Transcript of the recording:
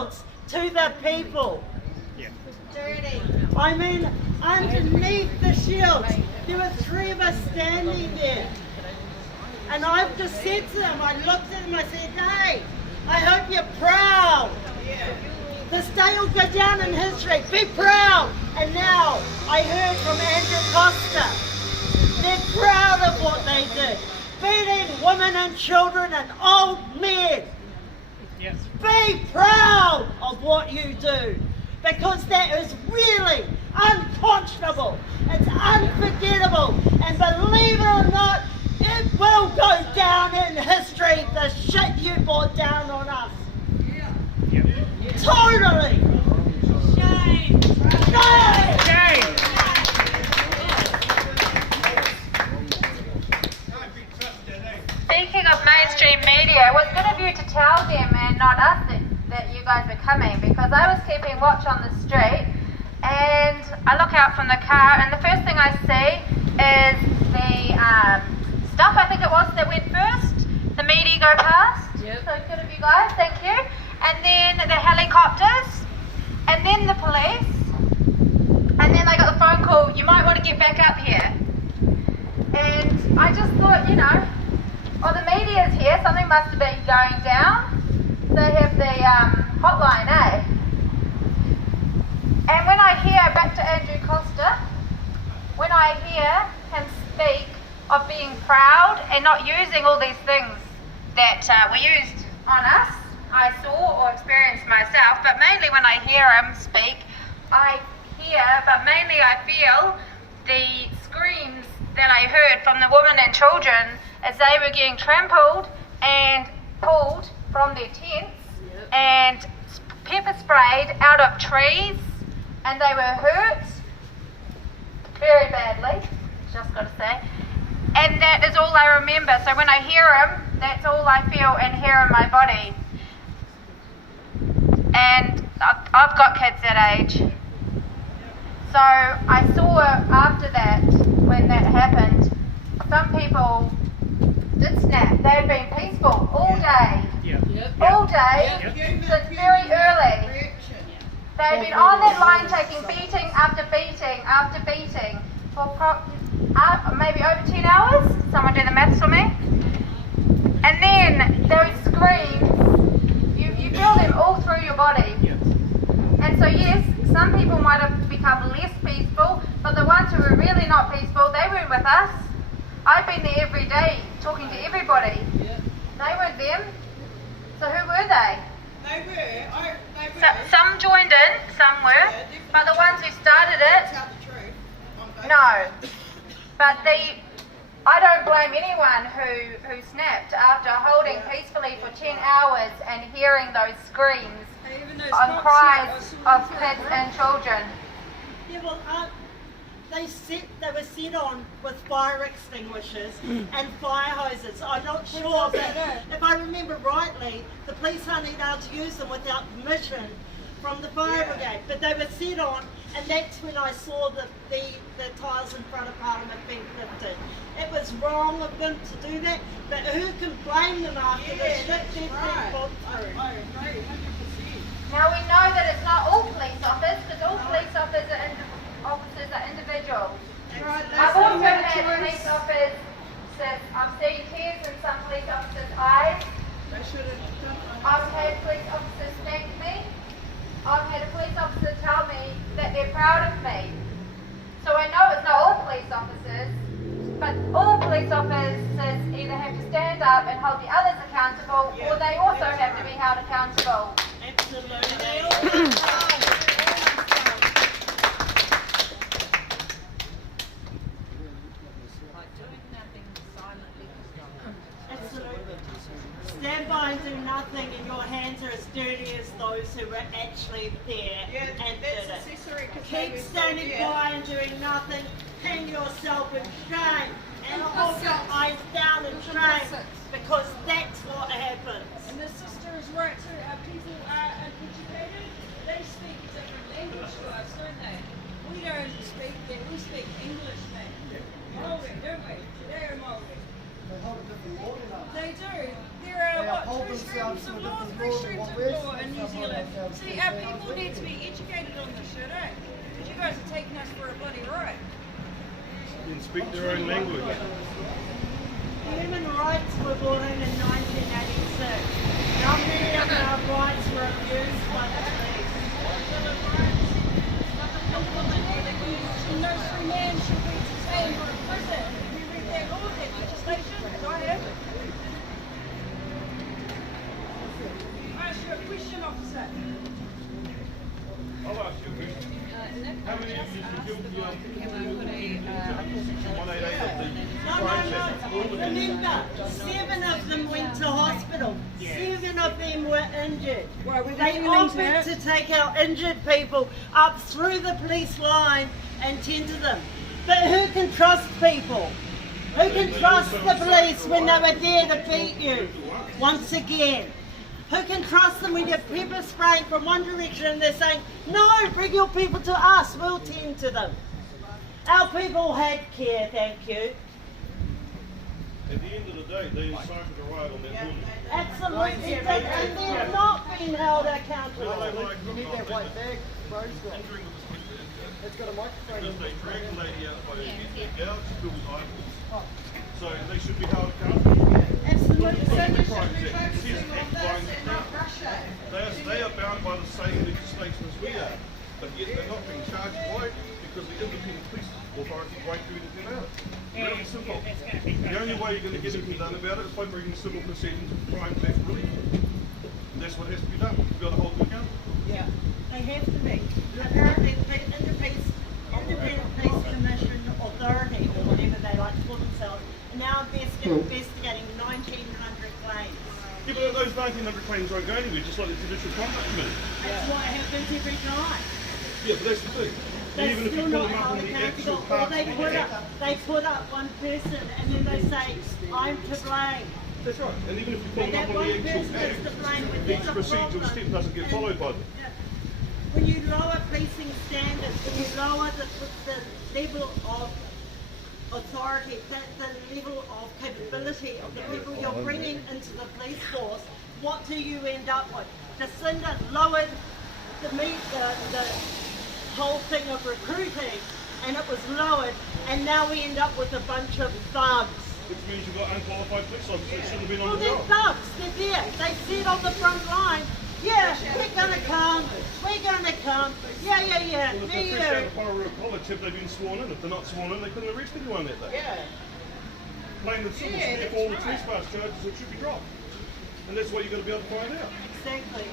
shields to the people. Dirty. I mean, underneath the shields, there were 3 of us standing there. And I've just said to them, I looked at them, I said, hey, I hope you're proud. This day will go down in history. Be proud. And now I heard from Andrew Costa. They're proud of what they did. Beating women and children and old men. Yes. Be proud of what you do. Because that is really unconscionable. It's unforgettable. And believe it or not, it will go down in history, the shit you brought down on us. Yep. Totally! Shame. Shame! Shame. Speaking of mainstream media, it was good of you to tell them and not us that you guys were coming, because I was keeping watch on the street and I look out from the car and the first thing I see is the stuff, I think it was, that went first, the media go past. Yep. So good of you guys, thank you. And then the helicopters, and then the police, and then I got the phone call, you might want to get back up here. And I just thought, you know, oh, the media's here, something must have been going down. They have the hotline, eh? And when I hear, back to Andrew Costa, when I hear him speak of being proud and not using all these things that were used on us, I saw or experienced myself, but mainly when I hear him speak, I hear, but mainly I feel the screams that I heard from the women and children as they were getting trampled and pulled from their tents and pepper sprayed out of trees, and they were hurt very badly, just got to say. And that is all I remember. So when I hear him, that's all I feel and hear in my body. And I've got kids that age. So I saw after that, when that happened, some people did snap. They'd been peaceful all day. All day, since very early. They'd been on that line taking beating after beating after beating for maybe over 10 hours. Someone do the maths for me. And then those screams, you feel them all through your body. And so yes, some people might have become less peaceful, but the ones who were really not peaceful, they weren't with us. I've been there every day talking to everybody. They weren't them. So who were they? They were. So, some joined in, some were, but the ones who started it, Tell the truth. no. But I don't blame anyone who snapped after holding peacefully for 10 hours and hearing those screams and cries of kids and children. Yeah, well, they were set on with fire extinguishers and fire hoses. I'm not sure, but if I remember rightly, the police aren't allowed to use them without permission from the fire brigade. But they were set on, and that's when I saw the tiles in front of Parliament being lifted. It was wrong of them to do that, but who can blame them after the shit they've been put through? Now we know that it's not all police officers, because all police officers are individuals. I've also had police officers, I've seen tears in some police officers' eyes. I've had police officers thank me. I've had a police officer tell me that they're proud of me. So I know it's not all police officers, but all police officers either have to stand up and hold the others accountable, or they also have to be held accountable. Absolutely. Stand by and do nothing, and your hands are as dirty as those who were actually there and did it. Keep standing by and doing nothing. Hang yourself in shame and hold your eyes down in shame, because that's what happens. And the sister is right too. Our people are educated. They speak different language to us, don't they? We don't speak that. We speak English, man. Maori, don't we? They're Maori. They hold a different law than us. They do. There are, They what, uphold 2 streams themselves of to a law, different 3 law streams than of what we're law in New supposed to Zealand. See, our people need to be educated on this shit, eh? Because you guys are taking us for a bloody ride. Then speak their own language. Human rights were brought in 1986. How many of our rights were abused by the police? No free man should be detained or imprisoned. Have you read that law, that legislation? Because I have. I ask you a question, officer. I'll ask you a question. How many of you have killed the 188 of the crime No. Remember, 7 of them went to hospital. 7 of them were injured. Well, we're They looking offered into to it. take our injured people up through the police line and tend to them. But who can trust people? Who can trust the police when they were there to beat you? Once again. Who can trust them when you're pepper spraying from one direction and they're saying, no, bring your people to us, we'll tend to them. Our people had care, thank you. At the end of the day, they incited a riot on that building. Absolutely, and they're not being held accountable. You need that white bag, bro. It's got a microphone. Because they dragged the lady out by her head, they gouged people's eyeballs. So they should be held accountable. Absolutely. They are bound by the same legislation as we are, but yet they're not being charged by it because the independent police authority won't do anything about it. Really simple. The only way you're going to get anything done about it is by bringing civil proceedings with crime theft relief. That's what has to be done to be able to hold them accountable. Yeah, they have to be. Apparently, the Independent Police Commission Authority, or whatever they like to call themselves, are now investigating 1,900 claims. Yeah, but those 1,900 claims won't go anywhere, just like the Judicial Conduct Committee. That's what happens every time. Yeah, but that's the thing. They're Even if you still pull not them up on held the actual accountable. Or parts they of the put act. up, one person and then they say, I'm to blame. That's right. And even if you pull And them that up on one the actual person is to blame when act, there's each a procedural problem. step doesn't get followed by them. Yeah. When you lower policing standards, when you lower the level of authority, the level of capability of the people you're bringing into the police force, what do you end up with? Jacinda lowered the whole thing of recruiting, and it was lowered, and now we end up with a bunch of thugs. Which means you've got unqualified police officers that shouldn't have been Well, on the they're job. thugs. They're there. They sit on the front line. Yeah, we're gonna come. We're gonna come. Yeah. Well, if Me, they're fresh out you. of Porirua College, have they been sworn in? If they're not sworn in, they couldn't arrest anyone that day. Yeah. Plain and simple, Yeah, therefore all the that's right. trespass charges that should be dropped. And that's what you've got to be able to find out. Exactly.